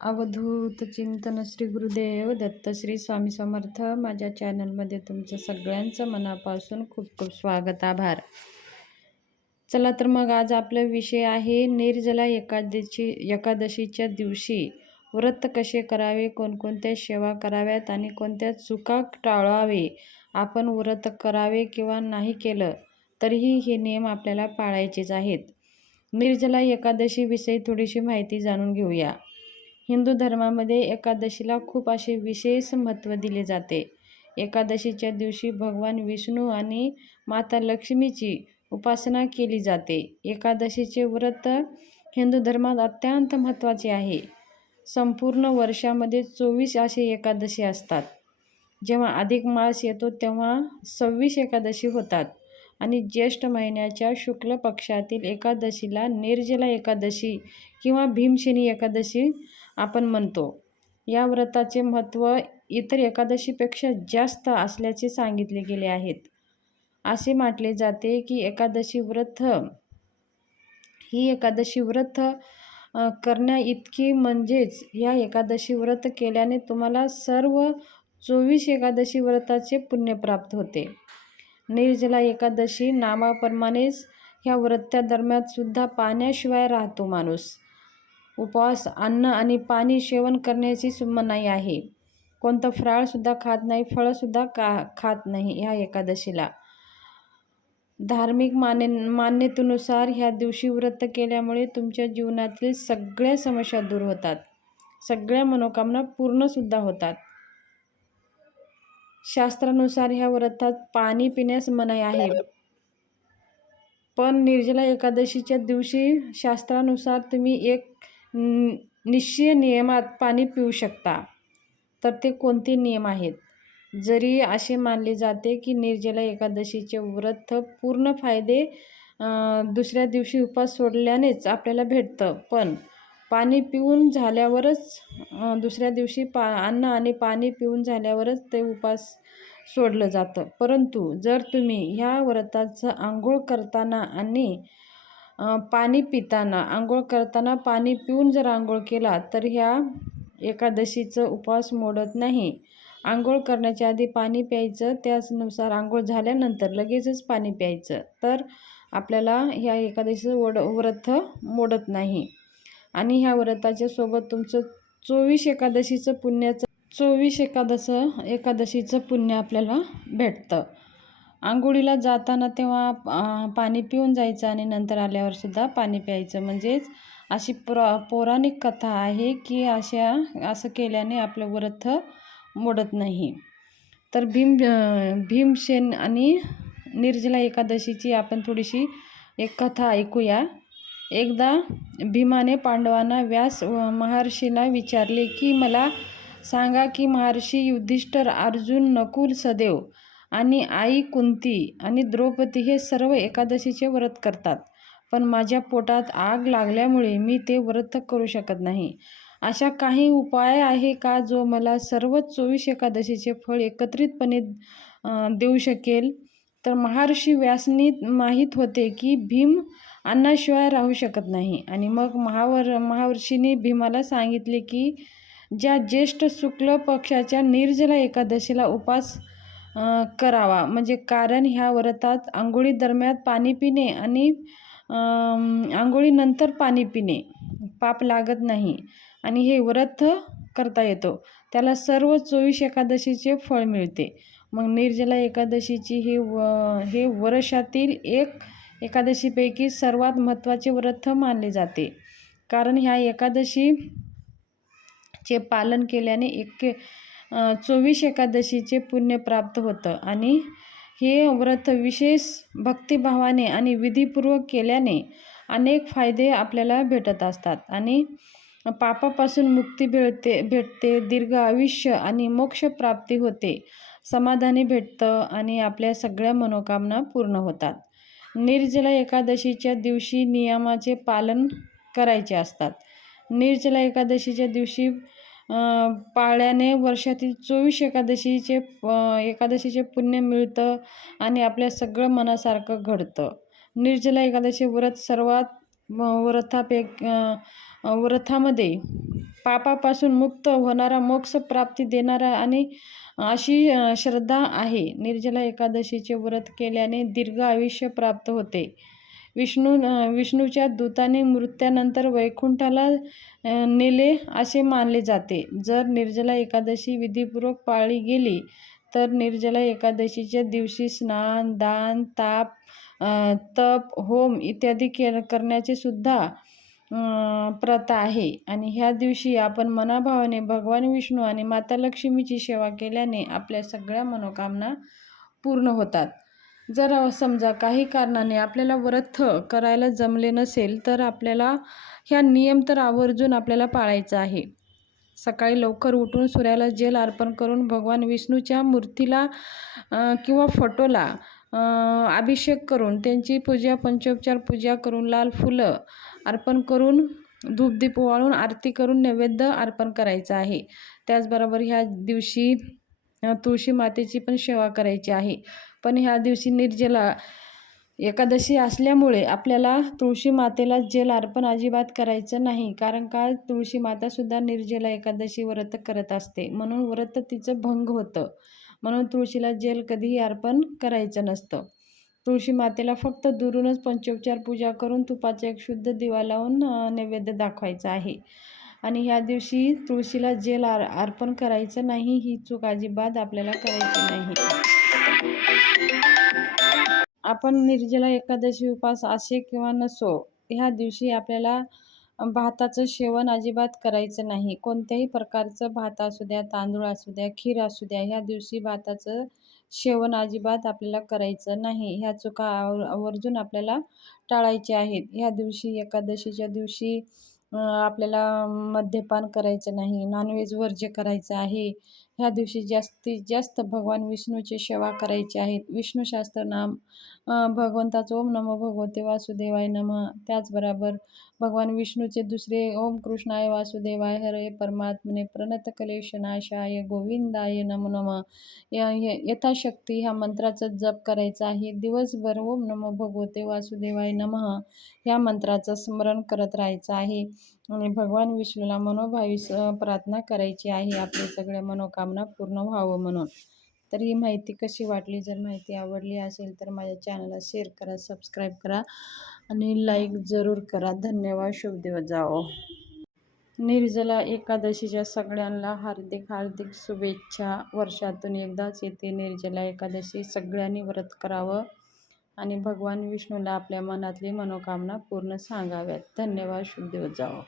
अवधूत चिंतन श्री गुरुदेव दत्त श्री स्वामी समर्थ. माझ्या चॅनलमध्ये तुमचं सगळ्यांचं मनापासून खूप खूप स्वागत, आभार. चला तर मग आज आपला विषय आहे निर्जला एकादशीच्या दिवशी व्रत कसे करावे, कोणकोणत्या सेवा कराव्यात आणि कोणत्या चुका टाळावे. आपण व्रत करावे किंवा नाही केलं तरीही हे नियम आपल्याला पाळायचेच आहेत. निर्जला एकादशीविषयी थोडीशी माहिती जाणून घेऊया. हिंदू धर्मामध्ये एकादशीला खूप असे विशेष महत्त्व दिले जाते. एकादशीच्या दिवशी भगवान विष्णू आणि माता लक्ष्मीची उपासना केली जाते. एकादशीचे व्रत हिंदू धर्मात अत्यंत महत्त्वाचे आहे. संपूर्ण वर्षामध्ये 24 असे एकादशी असतात. जेव्हा अधिक मास येतो तेव्हा 26 एकादशी होतात आणि ज्येष्ठ महिन्याच्या शुक्ल पक्षातील एकादशीला निर्जला एकादशी किंवा भीमसेनी एकादशी आपण म्हणतो. या व्रताचे महत्त्व इतर एकादशीपेक्षा जास्त असल्याचे सांगितले गेले आहेत. असे म्हटले जाते की एकादशी व्रत करण्याइतकी, म्हणजेच या एकादशी व्रत केल्याने तुम्हाला सर्व 24 एकादशी व्रताचे पुण्य प्राप्त होते. निर्जला एकादशी नावाप्रमाणेच ह्या व्रतादरम्यान सुद्धा पाण्याशिवाय राहतो माणूस. उपवास, अन्न आणि पाणी सेवन करण्याची मनाई आहे. कोणतं फराळसुद्धा खात नाही, फळंसुद्धा खात नाही ह्या एकादशीला. धार्मिक मान्यतेनुसार ह्या दिवशी व्रत केल्यामुळे तुमच्या जीवनातील सगळ्या समस्या दूर होतात, सगळ्या मनोकामना पूर्णसुद्धा होतात. शास्त्रानुसार ह्या व्रतात पाणी पिण्यास मनाई आहे, पण निर्जला एकादशीच्या दिवशी शास्त्रानुसार तुम्ही एक निश्चित नियमात पाणी पिऊ शकता. तर ते कोणते नियम आहेत? जरी असे मानले जाते की निर्जला एकादशीचे व्रत पूर्ण फायदे दुसऱ्या दिवशी उपवास सोडल्यानेच आपल्याला भेटतं, पण पाणी पिऊन झाल्यावरच दुसऱ्या दिवशी अन्न आणि पाणी पिऊन झाल्यावरच ते उपवास सोडलं जातं. परंतु जर तुम्ही ह्या व्रताचं आंघोळ करताना आणि पाणी पिताना, आंघोळ करताना पाणी पिऊन जर आंघोळ केला तर ह्या एकादशीचं उपवास मोडत नाही. आंघोळ करण्याच्या आधी पाणी प्यायचं, त्यानुसार आंघोळ झाल्यानंतर लगेचच पाणी प्यायचं, तर आपल्याला ह्या एकादशीचं व्रत मोडत नाही. आणि ह्या व्रताच्या सोबत तुमचं 24 एकादशीचं पुण्य आपल्याला भेटतं. आंघोळीला जाताना तेव्हा पाणी पिऊन जायचं आणि नंतर आल्यावर सुद्धा पाणी प्यायचं. म्हणजेच अशी पौराणिक कथा आहे की असं केल्याने आपलं व्रत मोडत नाही. तर भीमसेन आणि निर्जला एकादशीची आपण थोडीशी एक कथा ऐकूया. एकदा भीमाने पांडवांना व्यास महर्षींना विचारले की मला सांगा की महर्षी युधिष्ठिर, अर्जुन, नकुल, सहदेव आणि आई कुंती आणि द्रौपदी हे सर्व एकादशीचे व्रत करतात, पण माझ्या पोटात आग लागल्यामुळे मी ते व्रत करू शकत नाही. अशा काही उपाय आहे का जो मला सर्व 24 एकादशीचे फळ एकत्रितपणे देऊ शकेल? तर महर्षी व्यासनी माहीत होते की भीम अन्नाशिवाय राहू शकत नाही, आणि मग महर्षींनी भीमाला सांगितले की ज्या ज्येष्ठ शुक्ल पक्षाच्या निर्जला एकादशीला उपवास करावा. म्हणजे कारण ह्या व्रतात आंघोळी दरम्यान पाणी पिणे आणि आंघोळीनंतर पाणी पिणे पाप लागत नाही आणि हे व्रत करता येतो. त्याला सर्व 24 एकादशीचे फळ मिळते. मग निर्जला एकादशीची हे वर्षातील एकादशीपैकी सर्वात महत्त्वाचे व्रत मानले जाते. कारण ह्या एकादशीचे पालन केल्याने 24 एकादशीचे पुण्य प्राप्त होतं आणि हे व्रत विशेष भक्तिभावाने आणि विधीपूर्वक केल्याने अनेक फायदे आपल्याला भेटत असतात आणि पापापासून मुक्ती भेटते, दीर्घ आयुष्य आणि मोक्षप्राप्ती होते, समाधानी भेटतं आणि आपल्या सगळ्या मनोकामना पूर्ण होतात. निर्जला एकादशीच्या दिवशी नियमाचे पालन करायचे असतात. निर्जला एकादशीच्या दिवशी पाळल्याने वर्षातील 24 एकादशीचे पुण्य मिळतं आणि आपल्या सगळं मनासारखं घडतं. निर्जला एकादशी व्रत सर्वात व्रतामध्ये पापापासून मुक्त होणारा, मोक्ष प्राप्ती देणारा आणि अशी श्रद्धा आहे. निर्जला एकादशीचे व्रत केल्याने दीर्घ आयुष्य प्राप्त होते. विष्णूच्या दूताने मृत्यूनंतर वैकुंठाला नेले असे मानले जाते. जर निर्जला एकादशी विधीपूर्वक पाळली गेली तर निर्जला एकादशीच्या दिवशी स्नान, दान, तप, होम इत्यादी करण्याचे सुद्धा प्रथा आहे. आणि ह्या दिवशी आपण मनाभावाने भगवान विष्णू आणि माता लक्ष्मीची सेवा केल्याने आपल्या सगळ्या मनोकामना पूर्ण होतात. जर समजा काही कारणाने आपल्याला व्रत करायला जमले नसेल तर आपल्याला ह्या नियम तर आवर्जून आपल्याला पाळायचा आहे. सकाळी लवकर उठून सूर्याला जेल अर्पण करून भगवान विष्णूच्या मूर्तीला किंवा फोटोला अभिषेक करून त्यांची पूजा, पंचोपचार पूजा करून, लाल फुलं अर्पण करून, धूपदीप वाळून, आरती करून नैवेद्य अर्पण करायचं आहे. त्याचबरोबर ह्या दिवशी तुळशी मातेची पण सेवा करायची आहे. पण ह्या दिवशी निर्जला एकादशी असल्यामुळे आपल्याला तुळशी मातेला जेल अर्पण अजिबात करायचं नाही. कारण का, तुळशी मातासुद्धा निर्जला एकादशी व्रत करत असते, म्हणून व्रत तिचं भंग होतं. म्हणून तुळशीला जेल कधीही अर्पण करायचं नसतं. तुळशी मातेला फक्त दुरूनच पंचोपचार पूजा करून तुपाचा एक शुद्ध दिवा लावून नैवेद्य दाखवायचा आहे. आणि ह्या दिवशी तुळशीला जेल अर्पण करायचं नाही. ही चूक अजिबात आपल्याला करायची नाही. आपण निर्जला एकादशी उपास असे किंवा नसो, ह्या दिवशी आपल्याला भाताचं सेवन अजिबात करायचं नाही. कोणत्याही प्रकारचं भात असू द्या, तांदूळ असू द्या, खीर असू द्या, ह्या दिवशी भाताचं सेवन अजिबात आपल्याला करायचं नाही. ह्या चुका आवर्जून आपल्याला टाळायच्या आहेत. ह्या दिवशी एकादशीच्या दिवशी आपल्याला मद्यपान करायचं नाही, नॉनव्हेज वर्ज्य करायचं आहे. ह्या दिवशी जास्तीत जास्त भगवान विष्णूची सेवा करायची आहे. विष्णू सहस्त्रनाम, भगवंताचं ओम नमो भगवते वासुदेवाय नमः. त्याचबरोबर भगवान विष्णूचे दुसरे ओम कृष्णाय वासुदेवाय हरे परमात्मने प्रणतक्लेशनाशाय गोविंदाय नमो नमः. यथाशक्ती ह्या मंत्राचा जप करायचा आहे. दिवसभर ओम नमो भगवते वासुदेवाय नमः ह्या मंत्राचं स्मरण करत राहायचं आहे. आणि भगवान विष्णूला मनोभावी प्रार्थना करायची आहे, आपले सगळ्या मनोकामना पूर्ण व्हावं म्हणून. तर ही माहिती कशी वाटली? जर माहिती आवडली असेल तर माझ्या चॅनलला शेअर करा, सबस्क्राईब करा आणि लाईक जरूर करा. धन्यवाद. शुभ दिवस जाओ. निर्जला एकादशीच्या सगळ्यांना हार्दिक शुभेच्छा. वर्षातून एकदाच येते निर्जला एकादशी. सगळ्यांनी व्रत करावं आणि भगवान विष्णूला आपल्या मनातली मनोकामना पूर्ण सांगाव्यात. धन्यवाद. शुभ दिवस जाओ.